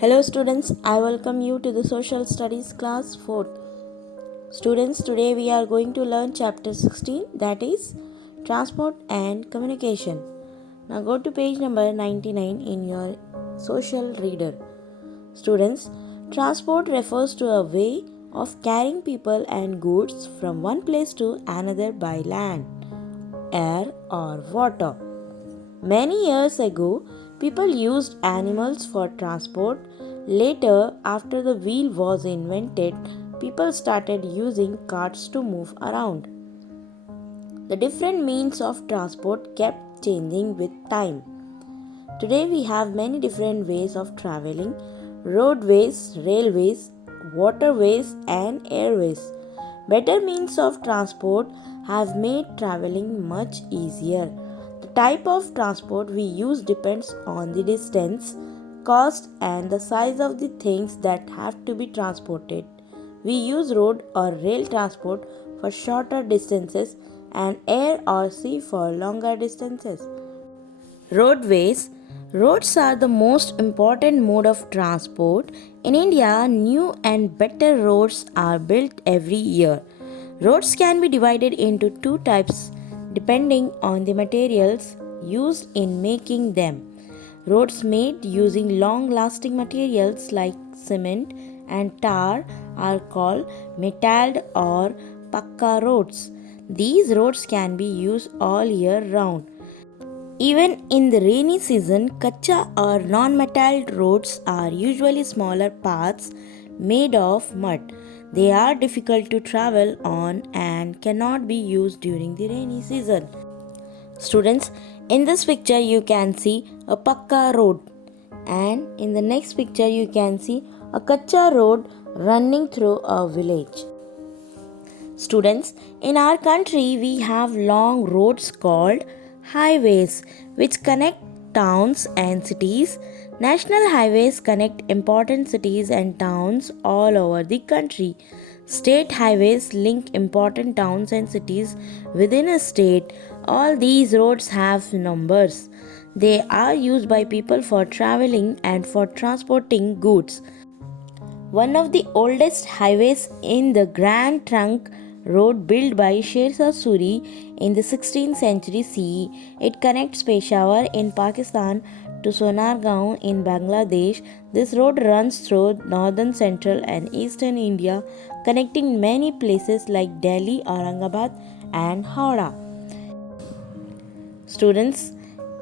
Hello students, I welcome you to the Social Studies class 4th. Students, today we are going to learn chapter 16, that is Transport and Communication. Now go to page number 99 in your social reader. Students, transport refers to a way of carrying people and goods from one place to another by land, air or water. Many years ago, people used animals for transport. Later, after the wheel was invented, people started using carts to move around. The different means of transport kept changing with time. Today, we have many different ways of traveling: roadways, railways, waterways, and airways. Better means of transport have made traveling much easier. The type of transport we use depends on the distance, cost, and the size of the things that have to be transported. We use road or rail transport for shorter distances and air or sea for longer distances. Roadways. Roads are the most important mode of transport. In India, new and better roads are built every year. Roads can be divided into two types depending on the materials used in making them. Roads made using long lasting materials like cement and tar are called metalled or pakka roads. These roads can be used all year round. Even in the rainy season, kacha or non-metalled roads are usually smaller paths made of mud. They are difficult to travel on and cannot be used during the rainy season. Students, in this picture you can see a pakka road, and in the next picture you can see a kacha road running through a village. Students, in our country we have long roads called highways which connect towns and cities. National highways connect important cities and towns all over the country. State highways link important towns and cities within a state. All these roads have numbers. They are used by people for traveling and for transporting goods. One of the oldest highways in the Grand Trunk Road built by Sher Shah Suri in the 16th century CE. It connects Peshawar in Pakistan to Sonargaon in Bangladesh. This road runs through northern, central and eastern India, connecting many places like Delhi, Aurangabad and Howrah. Students,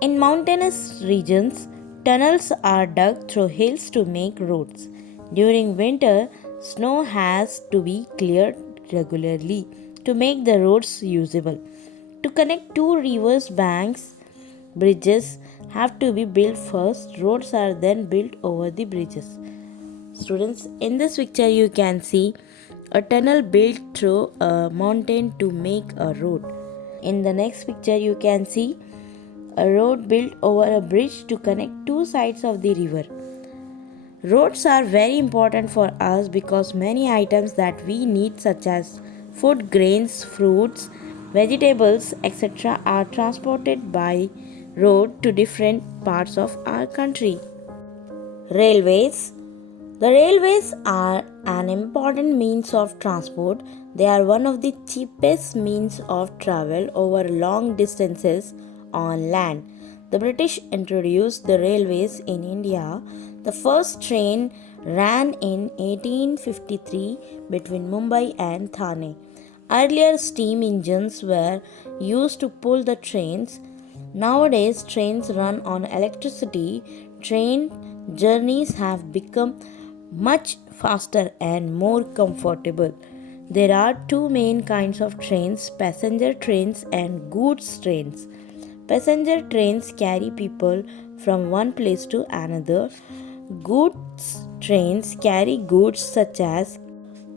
in mountainous regions, tunnels are dug through hills to make roads. During winter, snow has to be cleared regularly to make the roads usable. To connect two rivers banks, bridges have to be built first. Roads are then built over the bridges. Students, in this picture you can see a tunnel built through a mountain to make a road. In the next picture you can see a road built over a bridge to connect two sides of the river. Roads are very important for us because many items that we need such as food, grains, fruits, vegetables, etc. are transported by road to different parts of our country. Railways. The railways are an important means of transport. They are one of the cheapest means of travel over long distances on land. The British introduced the railways in India. The first train ran in 1853 between Mumbai and Thane. Earlier, steam engines were used to pull the trains. Nowadays, trains run on electricity. Train journeys have become much faster and more comfortable. There are two main kinds of trains: passenger trains and goods trains. Passenger trains carry people from one place to another. Goods trains carry goods such as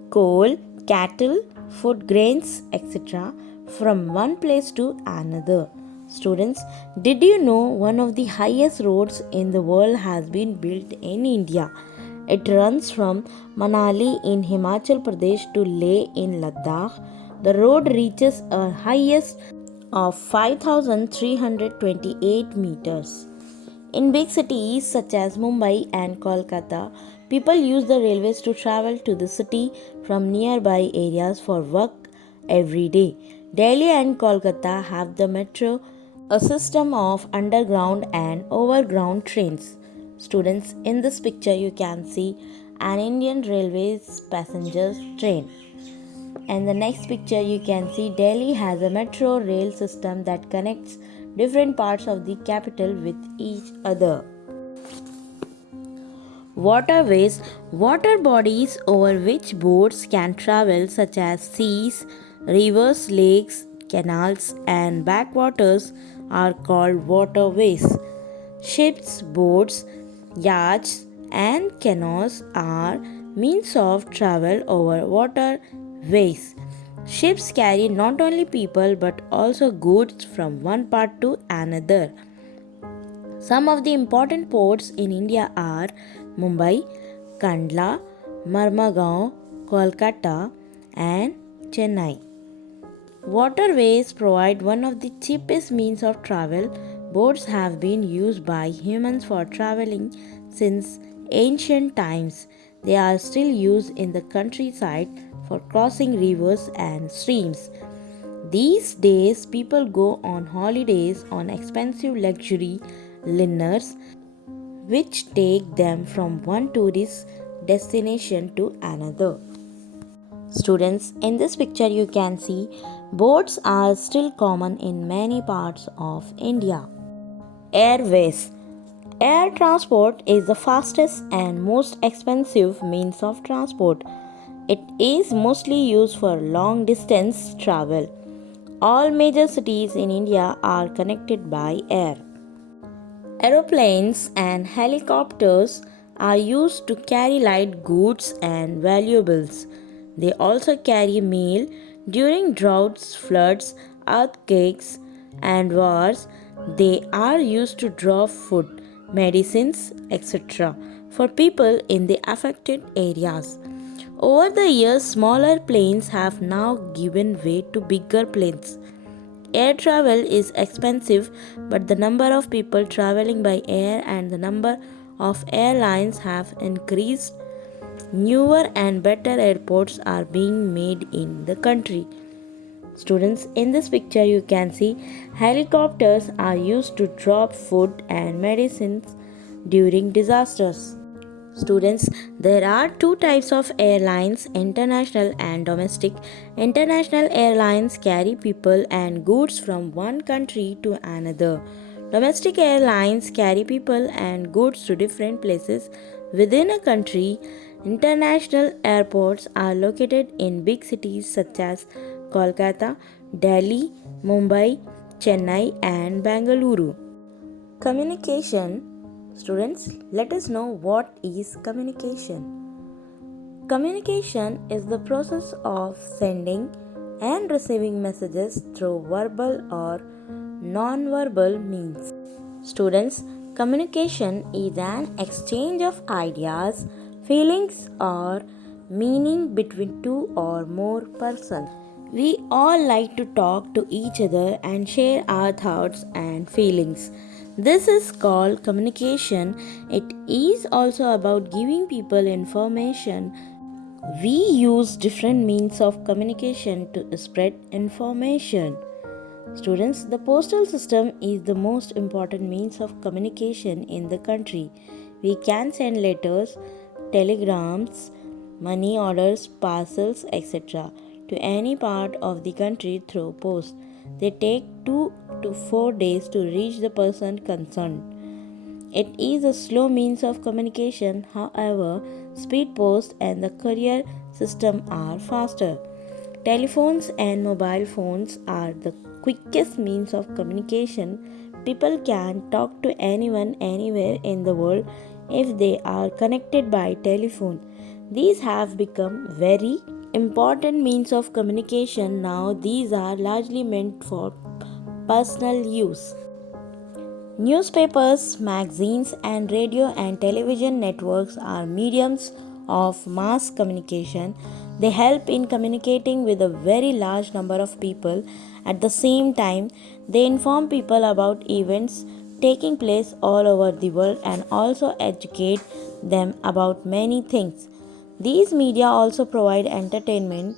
coal, cattle, food grains, etc. from one place to another. Students, did you know one of the highest roads in the world has been built in India? It runs from Manali in Himachal Pradesh to Leh in Ladakh. The road reaches a highest of 5,328 meters. In big cities such as Mumbai and Kolkata, people use the railways to travel to the city from nearby areas for work every day. Delhi and Kolkata have the metro, a system of underground and overground trains. Students, in this picture you can see an Indian Railways passenger train. And the next picture you can see Delhi has a metro rail system that connects different parts of the capital with each other. Waterways, water bodies over which boats can travel, such as seas, rivers, lakes, canals, and backwaters, are called waterways. Ships, boats, yachts, and canoes are means of travel over waterways. Ships carry not only people but also goods from one part to another. Some of the important ports in India are Mumbai, Kandla, Marmagaon, Kolkata, and Chennai. Waterways provide one of the cheapest means of travel. Boats have been used by humans for traveling since ancient times. They are still used in the countryside for crossing rivers and streams. These days, people go on holidays on expensive luxury liners which take them from one tourist destination to another. Students, in this picture you can see boats are still common in many parts of India. Airways. Air transport is the fastest and most expensive means of transport. It is mostly used for long distance travel. All major cities in India are connected by air. Aeroplanes and helicopters are used to carry light goods and valuables. They also carry mail during droughts, floods, earthquakes, and wars. They are used to drop food, medicines, etc. for people in the affected areas. Over the years, smaller planes have now given way to bigger planes. Air travel is expensive, but the number of people traveling by air and the number of airlines have increased. Newer and better airports are being made in the country. Students, in this picture you can see helicopters are used to drop food and medicines during disasters. Students, there are two types of airlines, international and domestic. International airlines carry people and goods from one country to another. Domestic airlines carry people and goods to different places within a country. International airports are located in big cities such as Kolkata, Delhi, Mumbai, Chennai, and Bangalore. Communication. Students, let us know what is communication. Communication is the process of sending and receiving messages through verbal or non-verbal means. Students, communication is an exchange of ideas, feelings, or meaning between two or more persons. We all like to talk to each other and share our thoughts and feelings. This is called communication. It is also about giving people information. We use different means of communication to spread information. Students, the postal system is the most important means of communication in the country. We can send letters, telegrams, money orders, parcels, etc. to any part of the country through post. They take 2 to 4 days to reach the person concerned. It is a slow means of communication, however, speed post and the courier system are faster. Telephones and mobile phones are the quickest means of communication. People can talk to anyone anywhere in the world if they are connected by telephone. These have become very important means of communication now. These are largely meant for personal use. Newspapers, magazines, and radio and television networks are mediums of mass communication. They help in communicating with a very large number of people at the same time. They inform people about events taking place all over the world and also educate them about many things. These media also provide entertainment.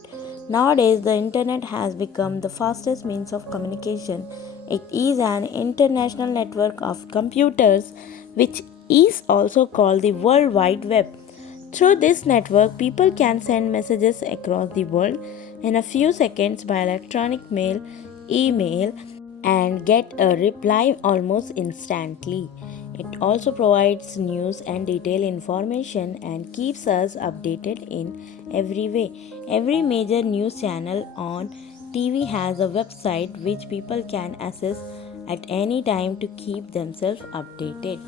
Nowadays, the internet has become the fastest means of communication. It is an international network of computers, which is also called the World Wide Web. Through this network, people can send messages across the world in a few seconds by electronic mail, email, and get a reply almost instantly. It also provides news and detailed information and keeps us updated in every way. Every major news channel on TV has a website which people can access at any time to keep themselves updated.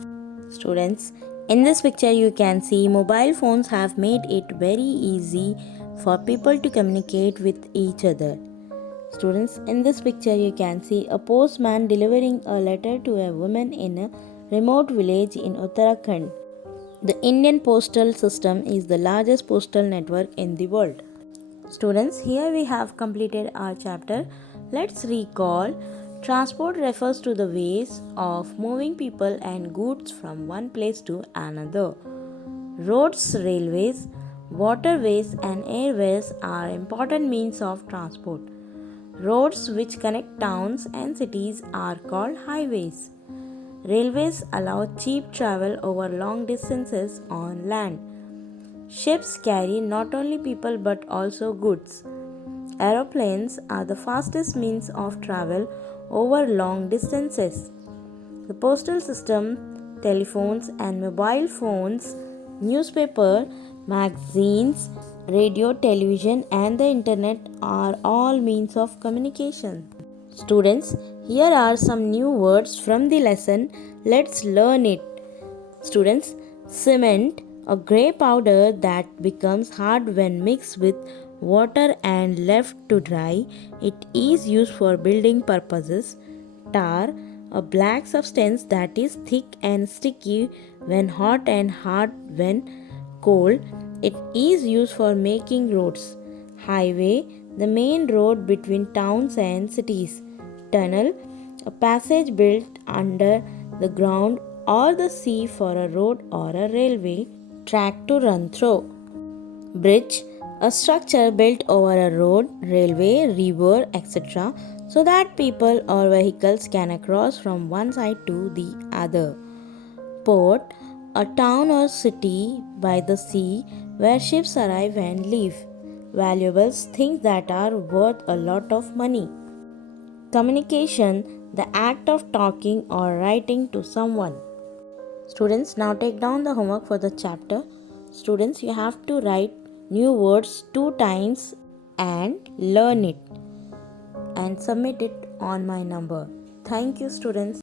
Students, in this picture you can see mobile phones have made it very easy for people to communicate with each other. Students, in this picture you can see a postman delivering a letter to a woman in a remote village in Uttarakhand. The Indian postal system is the largest postal network in the world. Students, here we have completed our chapter. Let's recall. Transport refers to the ways of moving people and goods from one place to another. Roads, railways, waterways, and airways are important means of transport. Roads which connect towns and cities are called highways. Railways allow cheap travel over long distances on land. Ships carry not only people but also goods. Aeroplanes are the fastest means of travel over long distances. The postal system, telephones and mobile phones, newspaper, magazines, radio, television and the internet are all means of communication. Students, here are some new words from the lesson. Let's learn it. Students, cement, a grey powder that becomes hard when mixed with water and left to dry. It is used for building purposes. Tar, a black substance that is thick and sticky when hot and hard when cold. It is used for making roads. Highway, the main road between towns and cities. Tunnel, a passage built under the ground or the sea for a road or a railway track to run through. Bridge, a structure built over a road, railway, river, etc., so that people or vehicles can cross from one side to the other. Port, a town or city by the sea where ships arrive and leave. Valuables, things that are worth a lot of money. Communication, the act of talking or writing to someone. Students, now take down the homework for the chapter. Students, you have to write new words 2 times and learn it and submit it on my number. Thank you, students.